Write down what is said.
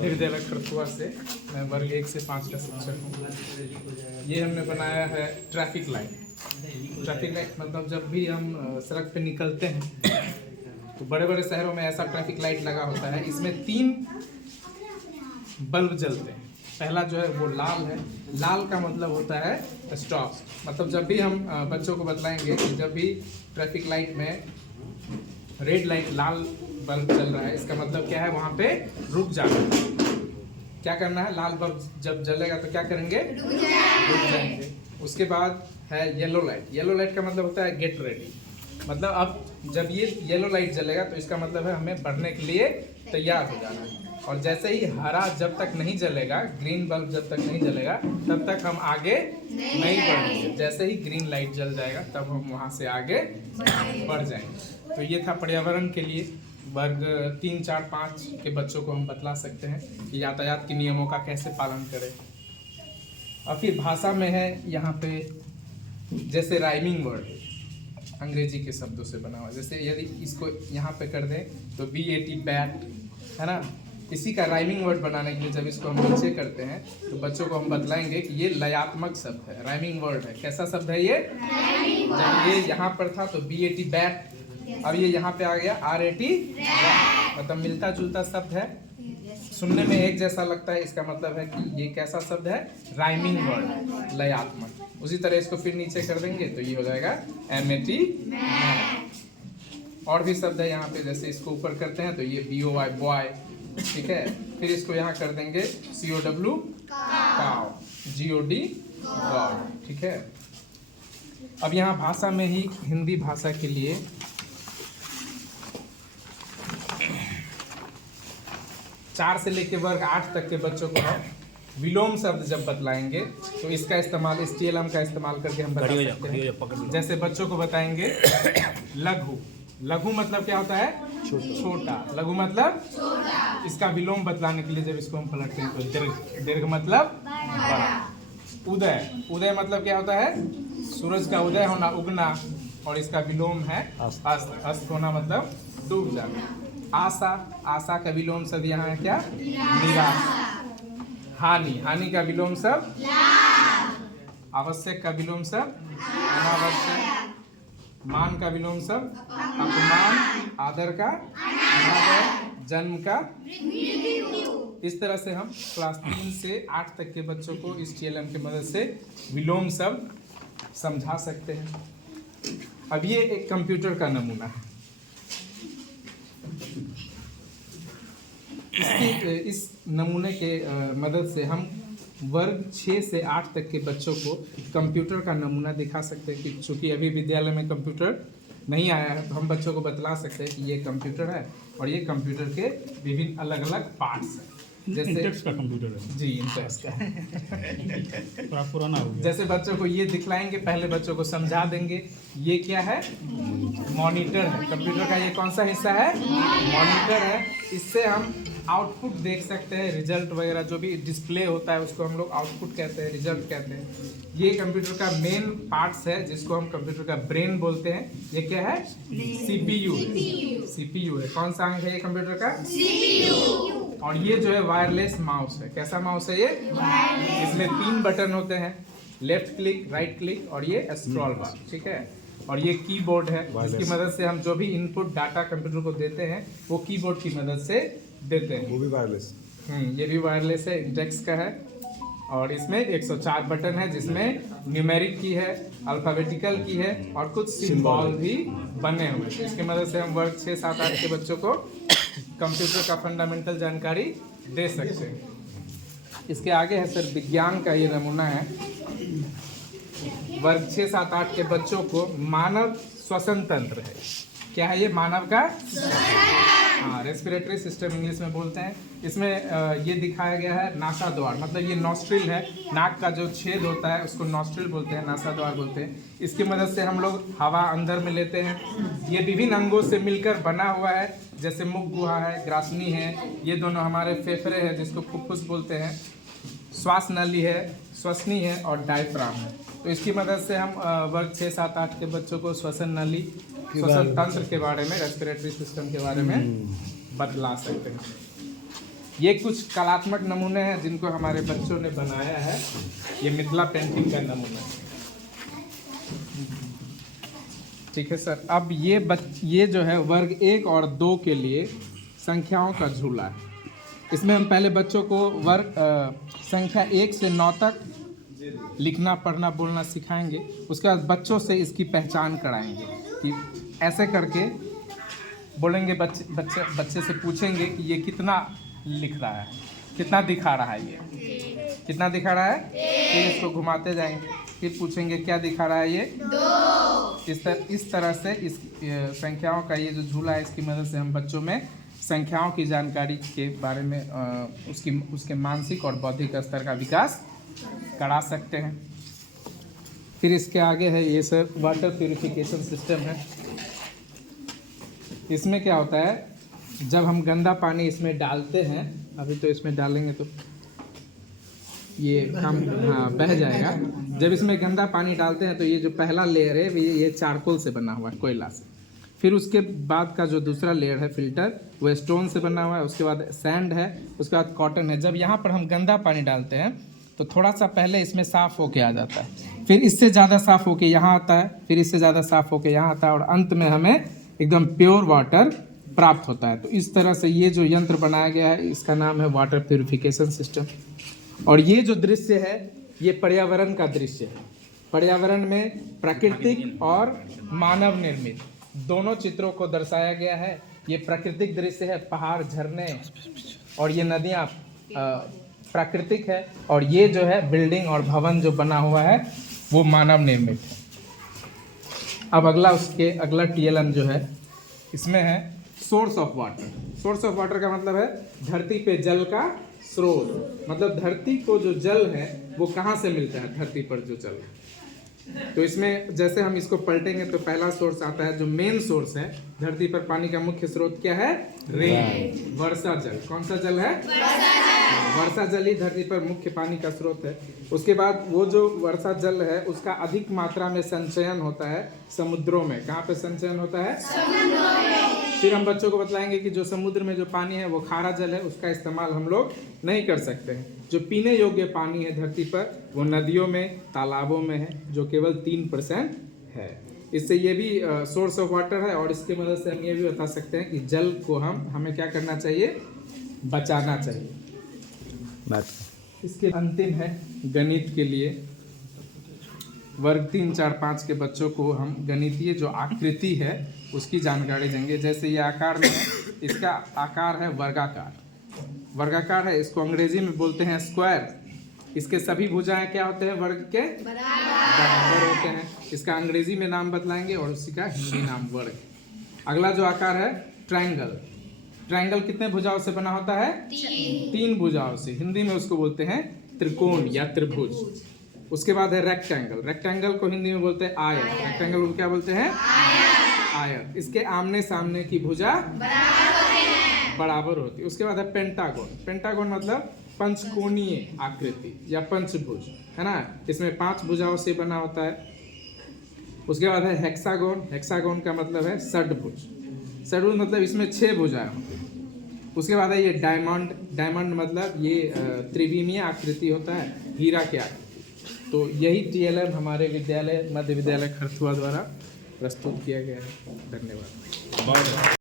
विद्यालय खरसुआ से मैं वर्ग 1 से 5 का शिक्षक हूँ। ये हमने बनाया है ट्रैफिक लाइट। ट्रैफिक लाइट मतलब जब भी हम सड़क पे निकलते हैं तो बड़े बड़े शहरों में ऐसा ट्रैफिक लाइट लगा होता है। इसमें 3 बल्ब जलते हैं। पहला जो है वो लाल है। लाल का मतलब होता है स्टॉप। मतलब जब भी हम बच्चों को बतलाएंगे कि जब भी ट्रैफिक लाइट में रेड लाइट लाल बल्ब चल रहा है, इसका मतलब क्या है, वहाँ पे रुक जाना। क्या करना है, लाल बल्ब जब जलेगा तो क्या करेंगे, रुक जाएंगे। उसके बाद है येलो लाइट। येलो लाइट का मतलब होता है गेट रेडी। मतलब अब जब ये येलो लाइट जलेगा तो इसका मतलब है हमें बढ़ने के लिए तैयार हो जाना है। और जैसे ही हरा जब तक नहीं जलेगा, ग्रीन बल्ब जब तक नहीं जलेगा, तब तक हम आगे नहीं बढ़ेंगे। जैसे ही ग्रीन लाइट जल जाएगा तब हम वहाँ से आगे बढ़ जाएंगे। तो ये था पर्यावरण के लिए। वर्ग 3, 4, 5 के बच्चों को हम बतला सकते हैं कि यातायात के नियमों का कैसे पालन करें। और फिर भाषा में है यहाँ पे जैसे राइमिंग वर्ड अंग्रेजी के शब्दों से बना हुआ। जैसे यदि इसको यहाँ पे कर दें तो BAT बैट है ना, इसी का राइमिंग वर्ड बनाने के लिए जब इसको हम नीचे करते हैं तो बच्चों को हम बतलाएंगे कि ये लयात्मक शब्द है, राइमिंग वर्ड है। कैसा शब्द है ये? जब ये यहाँ पर था तो BAT बैट, अब ये यहाँ पे आ गया RAT, मतलब मिलता जुलता शब्द है, सुनने में एक जैसा लगता है। इसका मतलब है कि ये कैसा शब्द है, राइमिंग वर्ड, लयात्मक। उसी तरह इसको फिर नीचे कर देंगे तो ये हो जाएगा MAT मैट। और भी शब्द है यहाँ पे, जैसे इसको ऊपर करते हैं तो ये BOY बॉय, ठीक है। फिर इसको यहाँ कर देंगे COW काव, GOD गॉड, ठीक है। अब यहाँ भाषा में ही हिंदी भाषा के लिए 4 से लेकर वर्ग 8 तक के बच्चों को हम विलोम शब्द जब बतलाएंगे तो इसका इस्तेमाल STLM का इस्तेमाल करके हम बता सकते हैं। जैसे बच्चों को बताएंगे लघु। लघु मतलब क्या होता है, छोटा। लघु मतलब छोटा। इसका विलोम बतलाने के लिए जब इसको हम पलटते हैं तो दीर्घ। दीर्घ मतलब बड़ा। उदय। उदय मतलब क्या होता है, सूरज का उदय होना, उगना। और इसका विलोम है अस्त। अस्त होना मतलब डूब जाना। आशा। आशा का विलोम शब्द यहाँ है क्या, निराशा। हानि। हानि का विलोम शब्द लाभ। आवश्यक का विलोम शब्द अनावश्यक। मान का विलोम शब्द अपमान। आदर का अनादर। जन्म का मृत्यु। इस तरह से हम क्लास 3 से 8 तक के बच्चों को STLM की मदद से विलोम शब्द समझा सकते हैं। अब ये एक कंप्यूटर का नमूना है। इस नमूने के मदद से हम वर्ग 6 से 8 तक के बच्चों को कंप्यूटर का नमूना दिखा सकते हैं कि चूँकि अभी विद्यालय में कंप्यूटर नहीं आया है तो हम बच्चों को बतला सकते हैं कि ये कंप्यूटर है और ये कंप्यूटर के विभिन्न अलग अलग पार्ट्स हैं। जैसे इंटेक्स का कंप्यूटर है जी, इंटेक्स का पुराना हो गया। जैसे बच्चों को ये दिखलाएंगे, पहले बच्चों को समझा देंगे ये क्या है, मॉनिटर है। कंप्यूटर का ये कौन सा हिस्सा है, मॉनिटर है। इससे हम आउटपुट देख सकते हैं, रिजल्ट वगैरह जो भी डिस्प्ले होता है उसको हम लोग आउटपुट कहते हैं, रिजल्ट कहते हैं। ये कंप्यूटर का मेन पार्ट्स है जिसको हम कंप्यूटर का ब्रेन बोलते हैं। ये क्या है, CPU है। कौन सा अंग है ये कंप्यूटर का, CPU। और ये जो है वायरलेस माउस है। कैसा माउस है ये, इसमें 3 बटन होते हैं, लेफ्ट क्लिक, राइट क्लिक और ये स्क्रॉल बार, ठीक है। और ये कीबोर्ड है जिसकी मदद से हम जो भी इनपुट डाटा कंप्यूटर को देते हैं वो कीबोर्ड की मदद से देते हैं। वो भी वायरलेस, ये भी वायरलेस है, इंटेक्स का है। और इसमें 104 बटन है जिसमें न्यूमेरिक की है, अल्फाबेटिकल की है और कुछ सिंबल भी बने हुए हैं। इसकी मदद से हम वर्ग 6, 7, 8 के बच्चों को कंप्यूटर का फंडामेंटल जानकारी दे सकते हैं। इसके आगे है सर विज्ञान का ये नमूना है। वर्ग 6, 7, 8 के बच्चों को मानव श्वसन तंत्र है। क्या है ये, मानव का हाँ, रेस्पिरेटरी सिस्टम इंग्लिश में बोलते हैं। इसमें ये दिखाया गया है नासा द्वार, मतलब ये नॉस्ट्रिल है, नाक का जो छेद होता है उसको नॉस्ट्रिल बोलते हैं, नासा द्वार बोलते हैं। इसकी मदद से हम लोग हवा अंदर में लेते हैं। ये विभिन्न अंगों से मिलकर बना हुआ है, जैसे मुख गुहा है, ग्रासनी है, ये दोनों हमारे फेफड़े हैं जिसको फुफ्फुस बोलते हैं, श्वास नली है, श्वसनी है और डायफ्राम है। तो इसकी मदद से हम वर्ग 6, 7, 8 के बच्चों को श्वसन नली, श्वसन तंत्र के बारे में, रेस्पिरेटरी सिस्टम के बारे में बतला सकते हैं। ये कुछ कलात्मक नमूने हैं जिनको हमारे बच्चों ने बनाया है। ये मिथिला पेंटिंग का नमूना है। ठीक है सर। अब ये जो है वर्ग 1 और 2 के लिए संख्याओं का झूला है। इसमें हम पहले बच्चों को वर्ग संख्या 1 से 9 तक लिखना पढ़ना बोलना सिखाएंगे। उसके बाद बच्चों से इसकी पहचान कराएंगे कि ऐसे करके बोलेंगे। बच्चे से पूछेंगे कि ये कितना लिख रहा है, कितना दिखा रहा है, ये कितना दिखा रहा है। फिर इसको घुमाते जाएंगे, फिर पूछेंगे क्या दिखा रहा है, ये 2। इस तरह से इस संख्याओं का ये जो झूला है, इसकी मदद से हम बच्चों में संख्याओं की जानकारी के बारे में उसके मानसिक और बौद्धिक स्तर का विकास करा सकते हैं। फिर इसके आगे है ये सर वाटर प्यूरिफिकेशन सिस्टम है। इसमें क्या होता है, जब हम गंदा पानी इसमें डालते हैं, अभी तो इसमें डालेंगे तो ये हम बह जाएगा। जब इसमें गंदा पानी डालते हैं तो ये जो पहला लेयर है ये चारकोल से बना हुआ है, कोयला से। फिर उसके बाद का जो दूसरा लेयर है फिल्टर, वो स्टोन से बना हुआ है। उसके बाद सैंड है, उसके बाद कॉटन है। जब यहाँ पर हम गंदा पानी डालते हैं तो थोड़ा सा पहले इसमें साफ़ होके आ जाता है, फिर इससे ज़्यादा साफ़ होके यहाँ आता है, फिर इससे ज़्यादा साफ़ होके यहाँ आता है, और अंत में हमें एकदम प्योर वाटर प्राप्त होता है। तो इस तरह से ये जो यंत्र बनाया गया है, इसका नाम है वाटर प्यूरिफिकेशन सिस्टम। और ये जो दृश्य है, ये पर्यावरण का दृश्य है। पर्यावरण में प्राकृतिक और मानव निर्मित दोनों चित्रों को दर्शाया गया है। ये प्राकृतिक दृश्य है, पहाड़, झरने, और ये नदियाँ प्राकृतिक है, और ये जो है बिल्डिंग और भवन जो बना हुआ है वो मानव निर्मित है। अब अगला TLM जो है, इसमें है source of water. Source of water का मतलब है धरती पे जल का स्रोत। मतलब धरती को जो जल है वो कहाँ से मिलता है, धरती पर जो जल है। तो इसमें जैसे हम इसको पलटेंगे तो पहला सोर्स आता है, जो मेन सोर्स है धरती पर पानी का मुख्य स्रोत क्या है, रेन, वर्षा जल। कौन सा जल है, वर्षा जल ही धरती पर मुख्य पानी का स्रोत है। उसके बाद वो जो वर्षा जल है उसका अधिक मात्रा में संचयन होता है समुद्रों में। कहाँ पे संचयन होता है, समुद्रों में। फिर हम बच्चों को बताएंगे कि जो समुद्र में जो पानी है वो खारा जल है, उसका इस्तेमाल हम लोग नहीं कर सकते हैं। जो पीने योग्य पानी है धरती पर वो नदियों में, तालाबों में है, जो केवल 3% है। इससे ये भी सोर्स ऑफ वाटर है। और इसकी मदद से हम ये भी बता सकते हैं कि जल को हमें क्या करना चाहिए, बचाना चाहिए। इसके अंतिम है गणित के लिए वर्ग 3, 4, 5 के बच्चों को हम गणितीय जो आकृति है उसकी जानकारी देंगे। जैसे ये आकार में है, इसका आकार है वर्गाकार। वर्गाकार है, इसको अंग्रेजी में बोलते हैं स्क्वायर। इसके सभी भुजाएं क्या होते हैं, वर्ग के बराबर होते हैं। इसका अंग्रेजी में नाम बतलाएंगे और उसी का हिंदी नाम वर्ग। अगला जो आकार है ट्रायंगल। ट्रायंगल कितने भुजाओं से बना होता है, 3 भुजाओं से। हिंदी में उसको बोलते हैं त्रिकोण या त्रिभुज। उसके बाद है रेक्टेंगल। रेक्टेंगल को हिंदी में बोलते हैं आयत। रेक्टेंगल को क्या बोलते हैं, आयत। इसके आमने सामने की भुजा बराबर होती है। उसके बाद है पेंटागोन। पेंटागोन मतलब पंचकोणीय आकृति या पंचभुज, है ना। इसमें 5 भुजाओं से बना होता है। उसके बाद है हेक्सागोन। हेक्सागोन का मतलब है षटभुज। षटभुज मतलब इसमें 6 भुजाएं होती हैं। उसके बाद है ये डायमंड। डायमंड मतलब ये त्रिविमीय आकृति होता है, हीरा की आकृति। तो यही TLM हमारे विद्यालय मध्य विद्यालय खरथुआ द्वारा प्रस्तुत किया गया है। धन्यवाद।